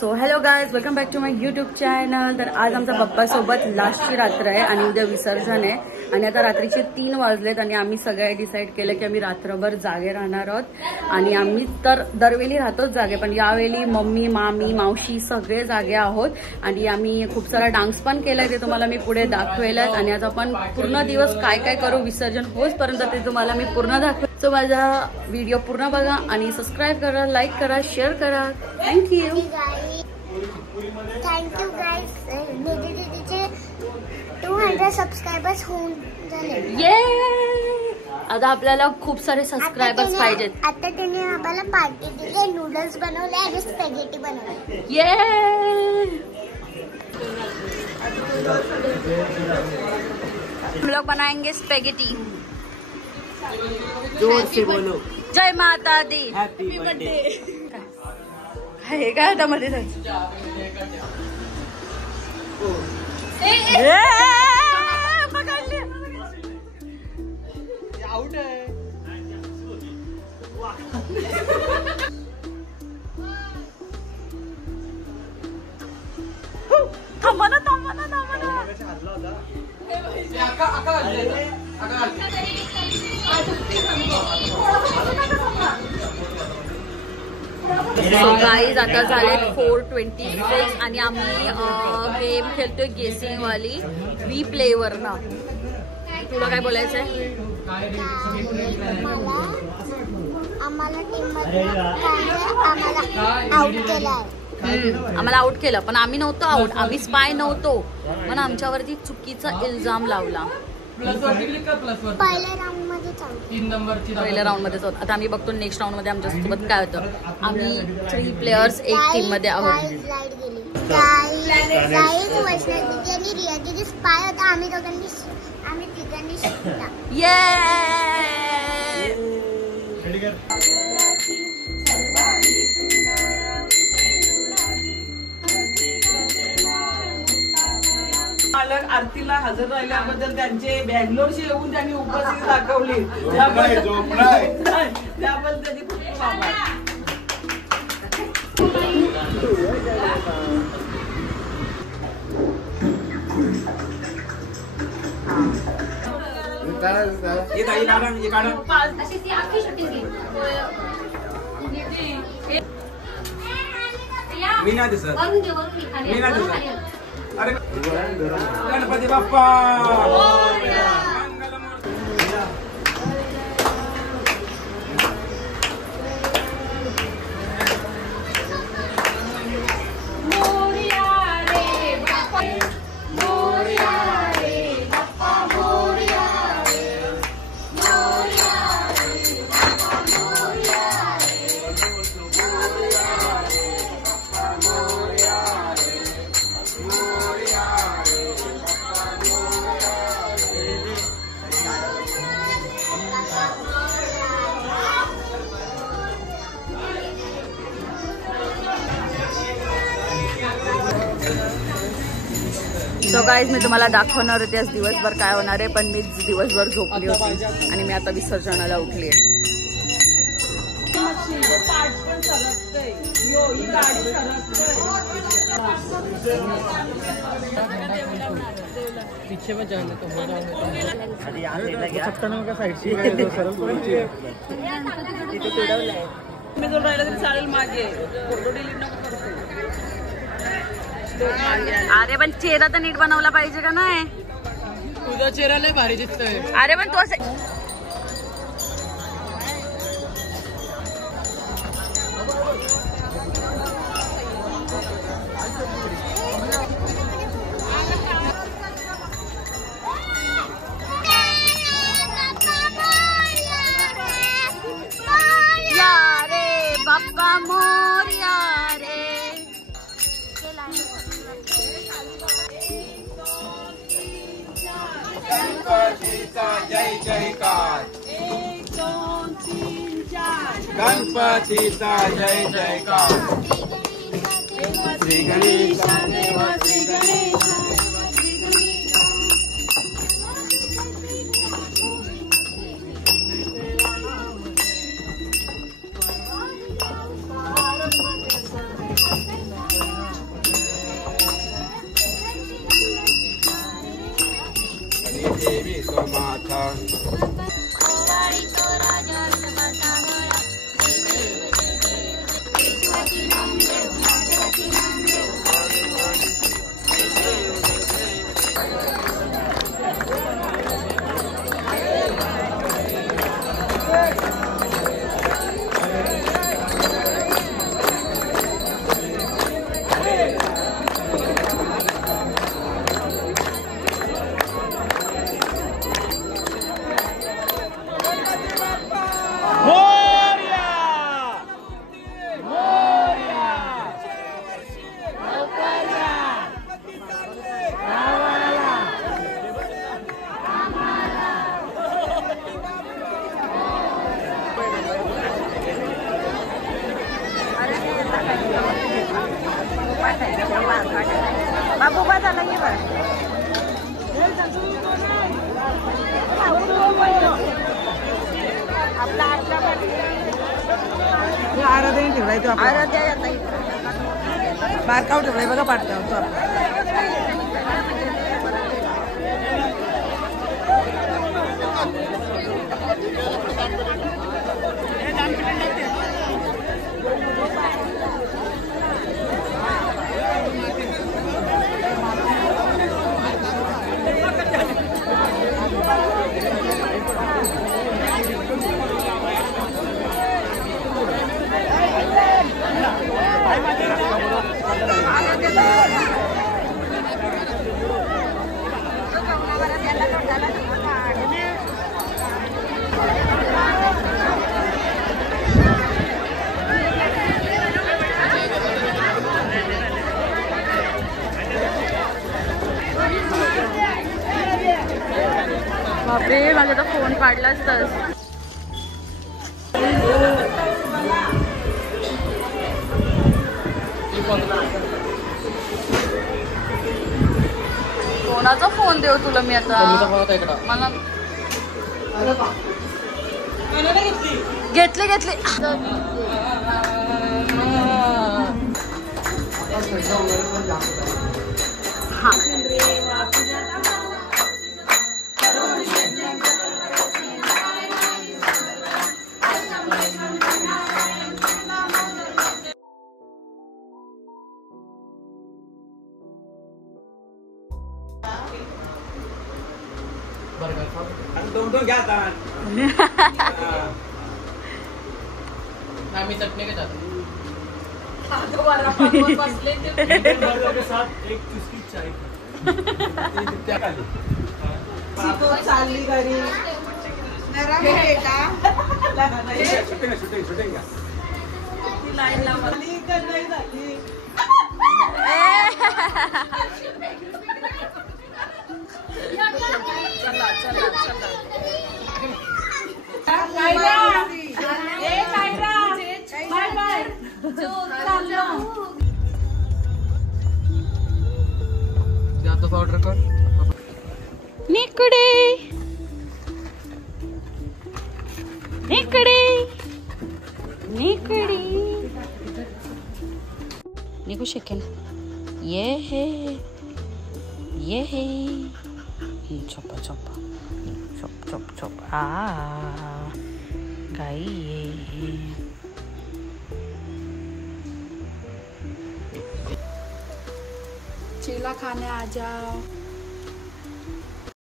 So hello guys, welcome back to my YouTube channel. तर आज आमच्या पप्पासोबत लास्टची रात्र आहे आणि उद्या विसर्जन आहे. आणि आता रात्रीचे 3 वाजलेत आणि आम्ही सगळे डिसाईड केलं की आम्ही रात्रभर जागे राहणार आहोत. आणि आम्ही तर दरवेळी राहतोच जागे, पण यावेळी मम्मी, मामी, मावशी सगळे जागे आहोत. आणि आम्ही खूप सारा डान्स पण केलाय, ते तुम्हाला मी पुढे दाखवेलच. आणि आज आपण पूर्ण दिवस काय काय करू विसर्जन होईपर्यंत ते तुम्हाला मी पूर्ण दाखवेल. सो माझा व्हिडिओ पूर्ण बघा आणि सबस्क्राईब करा, लाईक करा, शेअर करा. थँक्यू. Thank you guys. मेरी दीदीचे 200 सबस्क्रायबर्स होऊन झाले. ये आता आपल्याला खूप सारे सबस्क्रायबर्स पाहिजेत. आता त्यांनी आम्हाला पार्टी दिली, नूडल्स बनवले आणि स्पॅगेटी बनवले. ये हम लोग बनाएंगे स्पैगेटी. जोर से बोलो. जय माता दी. Happy birthday. हे काय आता मध्ये जायचं. पकडली. आउट आहे. थांबा ना, थांबा ना, थांबा ना. सो गाईज आता झाले 4:26 आणि आम्ही गेम खेळतोय गेसिंग वाली वी प्लेवर ना. तुला काय बोलायचंय? आम्हाला टीम मध्ये आम्हाला आउट केलं. आम्हाला आउट केलं, पण आम्ही नव्हतो आउट. आम्ही स्पाय नव्हतो, पण आमच्यावरती चुकीचा इल्जाम लावला. पहिल्या राऊंड मध्ये पहिल्या राऊंड मध्येच होत. आता आम्ही बघतो नेक्स्ट राऊंड मध्ये आमच्या सोबत काय होतं. आम्ही 3 प्लेयर्स एक टीम मध्ये आहोत. वैष्णवी आणि रिया दीदी स्पाय होता. आम्ही तिघांनी शिकला. मालक आरतीला हजर राहिल्याबद्दल त्यांचे बँगलोरशी येऊन त्यांनी उपस्थिती दाखवली. त्याबद्दल त्यांनी खूप खूप आभार. मी नाही दिसत. अरे गणपती बाप्पा. सो गाईज, मी तुम्हाला दाखवणार होते आज दिवसभर काय होणार आहे, पण मी दिवसभर झोपली होती आणि मी आता विसर्जनाला उठली आहे. मी जो राहिला तरी चालेल. मागे फोटो डिलीट नको करतो. अरे पण चेहरा तर नीट बनवला पाहिजे का नाही? तुझा चेहरा लय भारी दिसतोय. अरे पण तू असं बाप्पा मोरया रे. गणपतीचा जय जयकार. 1 2 3 4. गणपतीचा जय जयकार. श्री गणेश देव श्री गणेश. माथा बाबू बा झाला की बा आपला आराध्याने ठेवलाय तो आराध्या बारकाव ठेवलाय बघा पाठवतो तो बापरे माझा तर फोन काढलाच तर कोणाचा फोन देऊ तुला मी आता मला घेतले घेतले हा दोन घ्या आता आम्ही चटणी के साथ एक चुस्की चाय चालली घरी शूटिंग शूटिंग लाईन लावली का नाही झाली चला चला चला ऑर्डर कर निकडे निकडे निकडे निकू शकेल ये है चोपा चोपा चोप चोप चोप गाई ये चीला खाने आ जाओ।